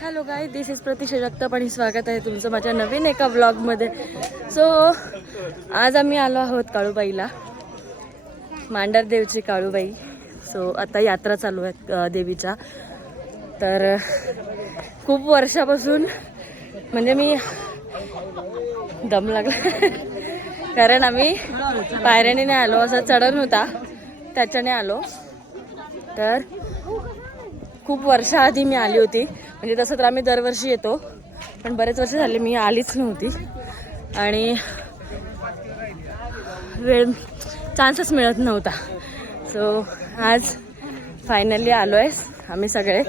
Hello guys this is Pratiksha Jagtap आणि स्वागत आहे तुमचं माझ्या नवीन एका व्लॉगमध्ये सो आज आम्ही आलो आहोत काळूबाईला मांडरदेवची काळूबाई. सो आता यात्रा चालू आहे देवीच्या तर खूप वर्षापासून म्हणजे मी दम लागला. कारण आम्ही पायऱ्याने नाही आलो असा चढण होता त्याच्याने आलो. तर खूप वर्षाआधी मी आली होती. म्हणजे तसं तर आम्ही दरवर्षी येतो. पण बरेच वर्ष झाले मी आलीच नव्हती. आणि वेळ चान्सच मिळत नव्हता. सो आज फायनली आलो आहेस आम्ही सगळे.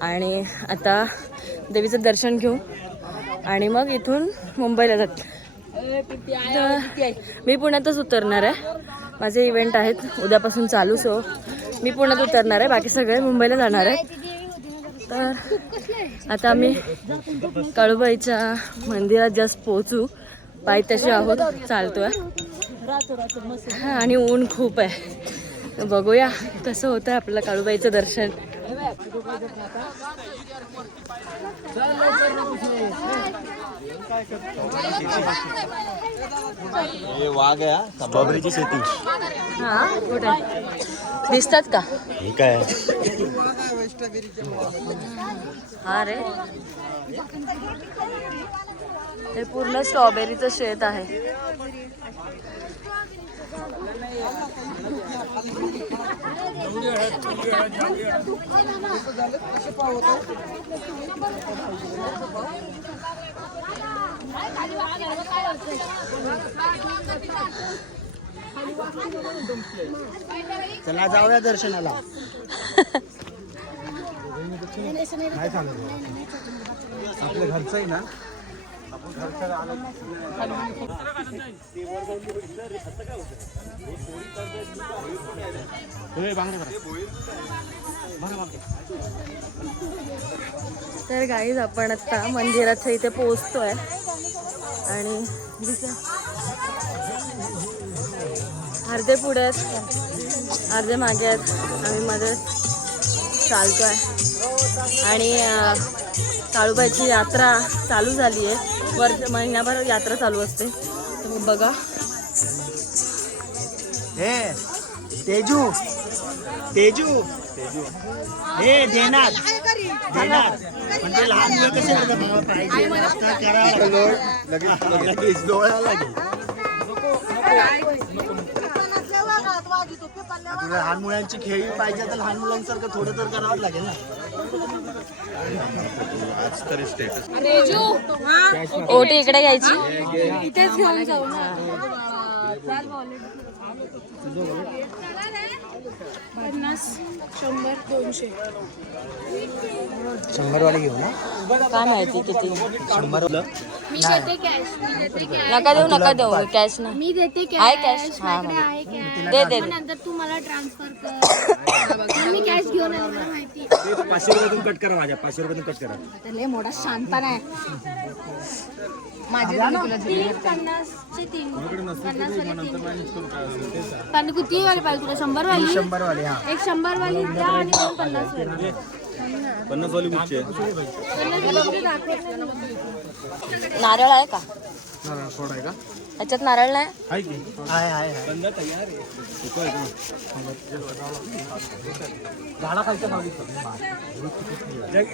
आणि आता देवीचं दर्शन घेऊ. आणि मग इथून मुंबईला जात. तर मी पुण्यातच उतरणार आहे. माझे इव्हेंट आहेत. उद्यापासून चालू सो मी पुण्यात उतरणार आहे. बाकी सगळे मुंबईला जाणार आहे तर आता आम्ही काळूबाईच्या मंदिरात जस्ट पोहोचू. पायथ्याशी आहोत. चालतोय. हा आणि ऊन खूप आहे. बघूया कसं होतं आपलं काळूबाईचं दर्शन. हे वाघ आहे हा. स्ट्रॉबेरीची शेती. हा कुठे? दिसतात का? हे काय? हा रे. हे पूर्ण स्ट्रॉबेरीचं शेत आहे. चला जाऊया दर्शनाला. नाही आपल्या घरचं आहे ना? तर गाईज आपण आता मंदिराच्या इथे पोहोचतोय. आणि अर्धे पुढे आहेत. अर्धे मागे आहेत. आम्ही मध्ये चालतोय. आणि काळूबाईची यात्रा चालू झाली आहे. वर्ष महिन्याभर यात्रा चालू असते. तर मग बघा. हे तेजू. तेजू. हे देणार देणार म्हणजे लहान मुलं कसे पाहिजे. नाश्ता करा. लगेच डोळ्याला लागेल. तुला लहान मुलांची खेळी पाहिजे तर लहान मुलांसारखं थोडं तर करावं लागेल ना. आज तरी स्टेटस ओटी इकडे घ्यायची. इथेच घेऊन जाऊ पन्नास शंभर दोनशे. वाले घेऊ ना? काय माहिती किती? शंभर मी देते कॅश मी देते कॅश नका देऊ नका देऊ कॅश ना मी देते आहे कॅश? हा, माझ्याकडे हा. आहे कॅश दे दे मग नंतर तू मला ट्रान्सफर कर. मग मी कॅश घेऊन आले मला माहिती. पाचशे रुपयातून कट करा माझ्या पाचशे रुपयातून कट करा. तर लय मोठा शांत नाही माझे तीन पन्नासचे तीन. पन्नास वाले तीन. पण किती वाली पाहिजे तुला? शंभर वाली शंभर वाले हा. एक शंभर वाली द्या आणि दोन पन्नास वाली. पन्नास वाली. नारळ आहे का? थोडा आहे का? याच्यात नारळ नाही?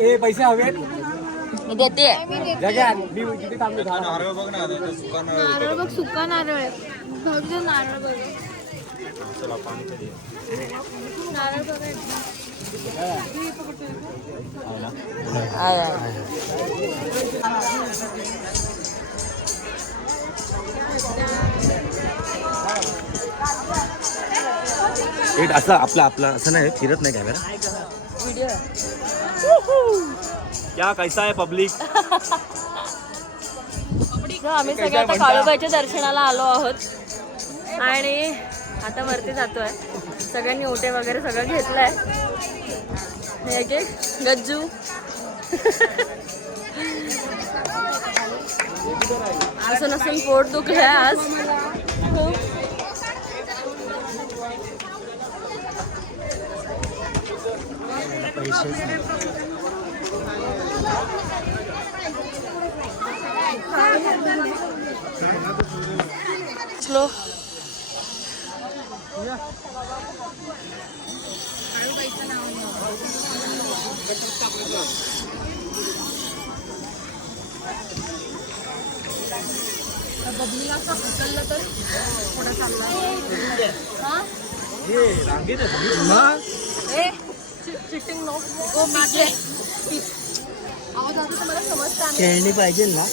ए पैसे हवेत मी देते. नारळ बघ ना नारळ बघ सुका नारळ आहे. भाऊजीचा नारळ बघ. नारळ बघ. आहे, आहे. एक असं आपलं आपलं असं नाही फिरत नाही कॅमेरा क्या कैसा आहे पब्लिक आम्ही सगळे आता काळूबाईच्या दर्शनाला आलो आहोत. आणि आता वरती जातोय. सगळ्यांनी ओटे वगैरे सगळं घेतलंय. हे गज्जू. असं नसून पोट दुखलंय आज. खेळणी पाहिजे ना.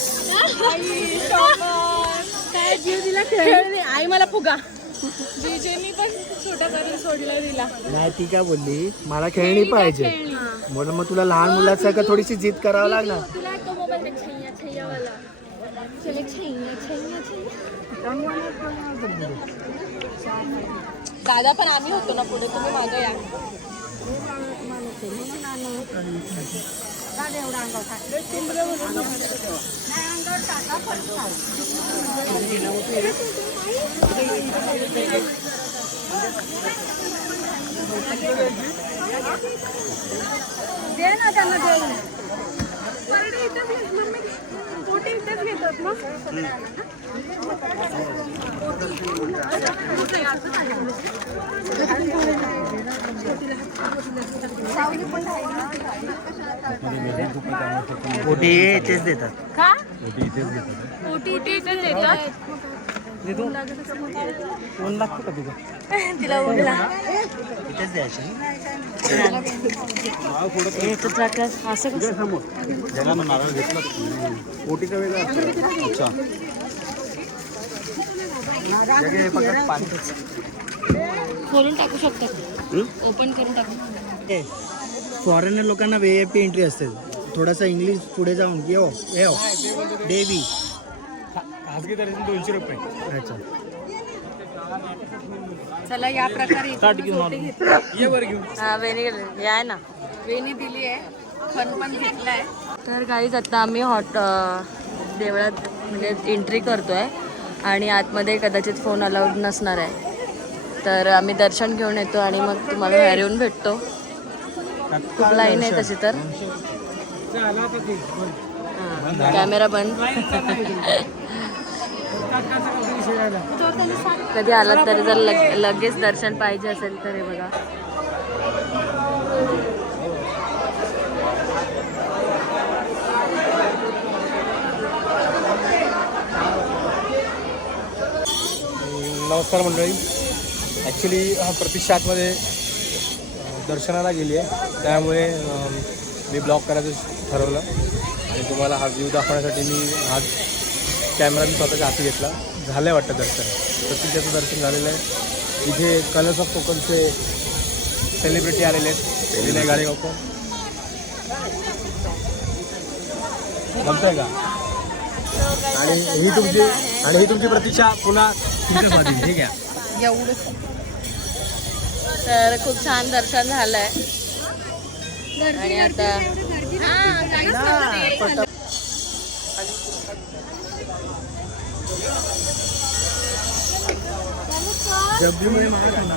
काय जीव दिला खेळणे? आई मला फुगा. जीजेनी पण छोटा करून सोडला दिला. नाही ती काय बोलली? मला खेळणी पाहिजे. म्हणून मग तुला लहान मुलाचं का थोडीशी जिद करावं लागणार? तुला तो मोबाईल दादा पण आम्ही होतो ना पुढे तुम्ही मागं या दे ना त्यांना दे परडे इथेच घेत मम्मी पोटी इथेच घेतात मग पोटी तेच देतात. का पोटी इथेच देतात? कोण लागतो का तुझं? तिला उडला इथेच द्यायची. असं कसं पोटीचा वेगळा अच्छा खोलून टाकू शकतात ओपन करून टाकू फॉरेनर लोकांना वे एफ पी एंट्री असते. थोडासा इंग्लिश पुढे जाऊन येऊ येऊ देवी खासगी दर्शन दोनशे रुपये. अच्छा. चला या प्रकारे स्टार्ट घेऊन ये वर घेऊन. हा वेणी आहे ना. वेणी दिली आहे. खण पण घेतलाय. तर काहीच आता आम्ही हॉट अ, देवळात म्हणजे एंट्री करतोय. आणि आतमध्ये कदाचित फोन अलाउड नसणार आहे. तर आम्ही दर्शन घेऊन येतो आणि मग तुम्हाला बाहेर येऊन भेटतो. खूप लाईन आहे तशी तर. हां, कॅमेरा बंद. कधी आलात तरी जर लग लगेच दर्शन पाहिजे असेल तर हे बघा. नमस्कार मंडळी. ॲक्च्युली हा प्रतीक्षा आतमध्ये दर्शनाला गेली आहे. त्यामुळे मी ब्लॉग करायचं ठरवलं. आणि तुम्हाला हा व्ह्यू दाखवण्यासाठी मी आज कॅमेरा मी स्वतःच्या हाती घेतला. झालं आहे वाटतं दर्शन. प्रतीक्षाचं दर्शन झालेलं आहे. इथे कलर्स ऑफ कोकणचे सेलिब्रिटी आलेले आहेत. विनय गाडेगावकर जमतंय का? आणि ही तुमची आणि ही तुमची प्रतीक्षा पुन्हा ठीक आहे तर खूप छान दर्शन झालंय. आणि आता जब भी मैं मार खाना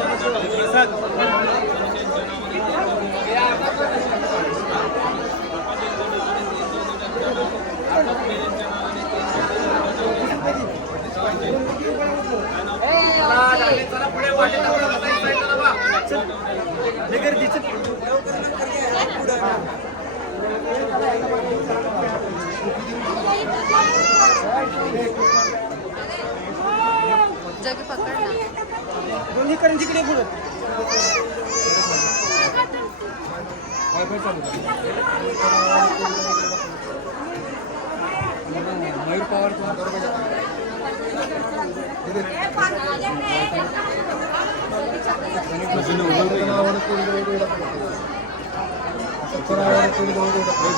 ना दोन्ही करून तिकडे मयूर पवार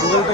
गुगल पे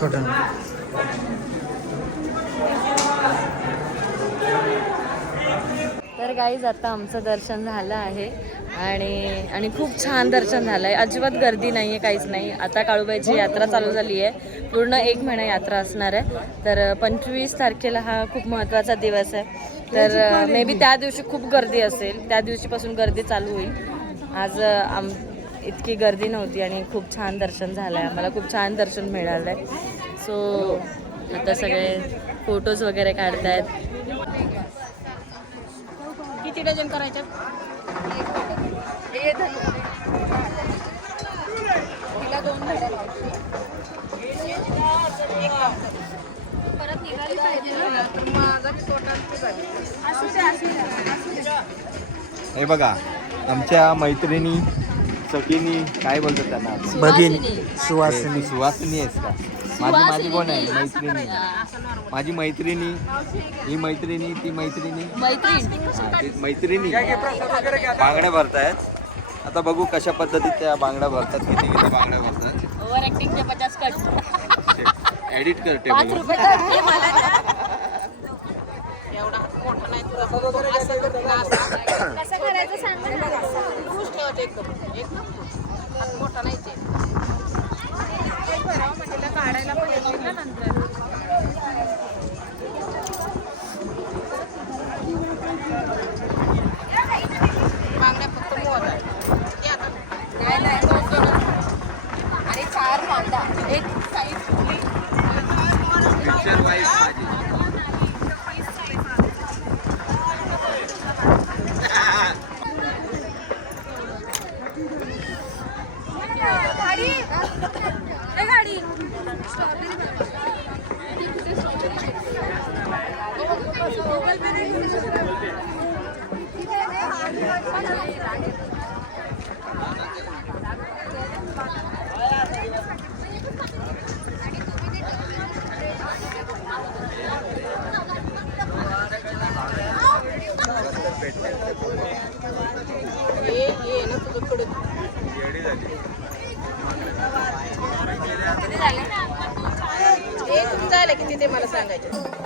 छोटा तर गाईज आता आमचं दर्शन झालं आहे. आणि आणि खूप छान दर्शन झालं आहे अजिबात गर्दी नाही आहे काहीच नाही. आता काळूबाईची यात्रा चालू झाली आहे पूर्ण एक महिना यात्रा असणार आहे. तर पंचवीस तारखेला हा खूप महत्त्वाचा दिवस आहे. तर मे बी त्या दिवशी खूप गर्दी असेल. त्या दिवशीपासून गर्दी चालू होईल. आज आम इतकी गर्दी नव्हती आणि खूप छान दर्शन झालं आहे आम्हाला खूप छान दर्शन मिळालं आहे सो आता सगळे फोटोज वगैरे काढतायत. किती डझन करायच्या हे. परत निघाली पाहिजे हे बघा आमच्या मैत्रिणी सखीनी काय बोलतात त्यांना? भगिनी सुवासिनी सुवासिनी आहेस का? माझी माझी कोण आहे? मैत्रिणी. माझी मैत्रिणी. ही मैत्रिणी ती मैत्रिणी. मैत्रीण. हा, ती मैत्रिणी. बांगड्या भरतायत. आता बघू कशा पद्धतीत त्या बांगड्या भरतात किती किती बांगड्या भरतात. ओव्हर ऍक्टिंगचे पचास कट एडिट कर पाच टेबल रुपये टाकले मला कसं करायचं सांग ना तूच ठेवायचं एकदम मोठा नाही ते. काढायला पण येतील ना नंतर बांगड्या फक्त मोजा ते आता नाही नाही दोन दोन आणि चार बांगडा एक साईड पिक्चर वाईज माझी गाडी ए गाडी ये ये ना तुझं पुढे हे तुम्ही झालं किती ते मला सांगायचं.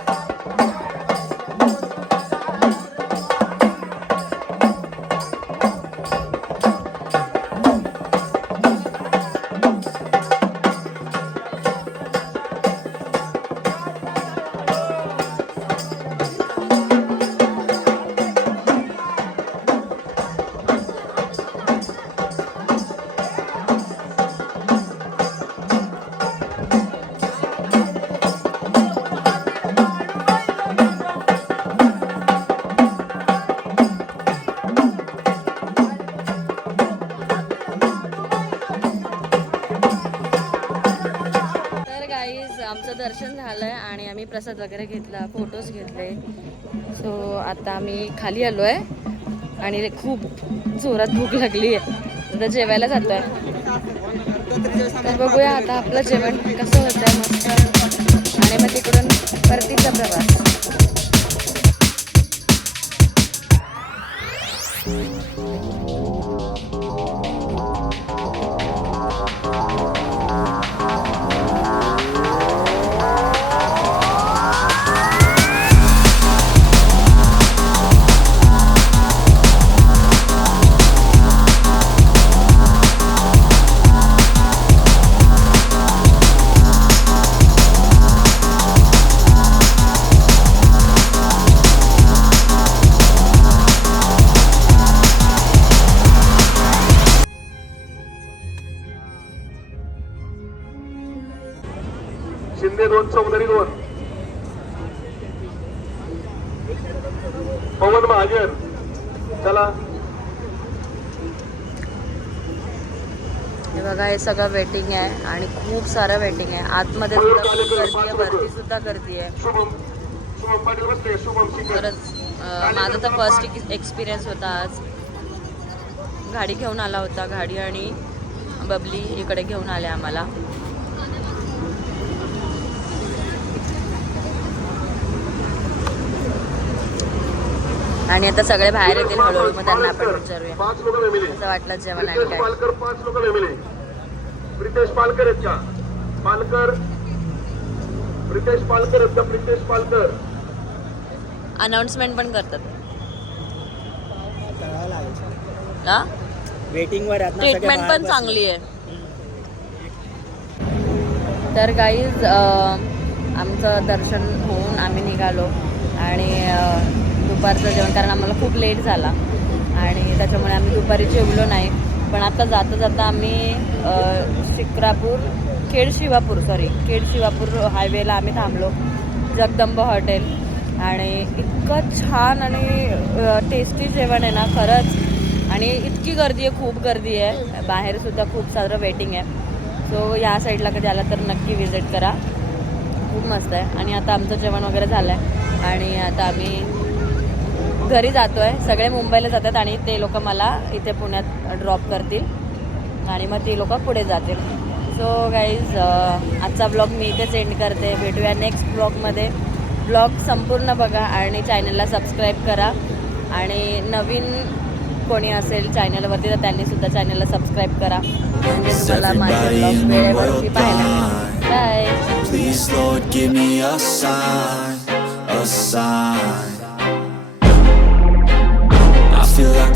प्रसाद वगैरे घेतला फोटोज घेतले. सो आता आम्ही खाली आलो आहे आणि खूप जोरात भूक लागली आहे आता जेवायला जातोय. तर बघूया आता आपलं जेवण कसं होतं मस्त आणि मग तिकडून परतीचा प्रवास. मध्ये दोन चौधरी दोन. पवन महाजन. चला. बघा हे सगळं वेटिंग आहे आणि खूप सारं वेटिंग आहे. आतमध्ये सुद्धा आहे सुद्धा आहे. माझा तर फर्स्ट एक्सपिरियन्स होता आज. गाडी घेऊन आला होता गाडी आणि बबली इकडे घेऊन आल्या आम्हाला. आणि आता सगळे बाहेर येतील हळूहळू मग त्यांना आपण विचारूया. कसं वाटलं जेवण आणि काय. प्रितेश पालकर आहेत का? पालकर. प्रितेश पालकर आहेत का? प्रितेश पालकर. अनाऊन्समेंट पण करतात. ना सगळे ट्रीटमेंट पण. चांगली आहे. तर गाईज आमचं दर्शन होऊन आम्ही निघालो. आणि दुपारचं जेवण कारण आम्हाला खूप लेट झाला. आणि त्याच्यामुळे आम्ही दुपारी जेवलो नाही. पण आता जाता जाता आम्ही शिक्रापूर खेड शिवापूर सॉरी खेड शिवापूर हायवेला आम्ही थांबलो. जगदंब हॉटेल आणि इतकं छान आणि टेस्टी जेवण आहे ना खरंच. आणि इतकी गर्दी आहे खूप गर्दी आहे. बाहेरसुद्धा खूप सारं वेटिंग आहे. सो या साईडला कधी आला तर नक्की विजिट करा. खूप मस्त आहे. आणि आता आमचं जेवण वगैरे झालं आहे आणि आता आम्ही घरी जातो आहे सगळे मुंबईला जातात आणि ते लोक मला इथे पुण्यात ड्रॉप करतील. आणि मग ते लोक पुढे जातील. सो गाईज आजचा ब्लॉग मी इथेच एंड करते. भेटूया नेक्स्ट ब्लॉगमध्ये ब्लॉग संपूर्ण बघा आणि चॅनलला सबस्क्राईब करा. आणि नवीन कोणी असेल चॅनलवरती तर त्यांनी सुद्धा चॅनलला सबस्क्राईब करा. म्हणजे तुम्हाला माझे ब्लॉग वेळेवरती पाहायला bye Please, Lord, give me a sign, a sign. feel like I'm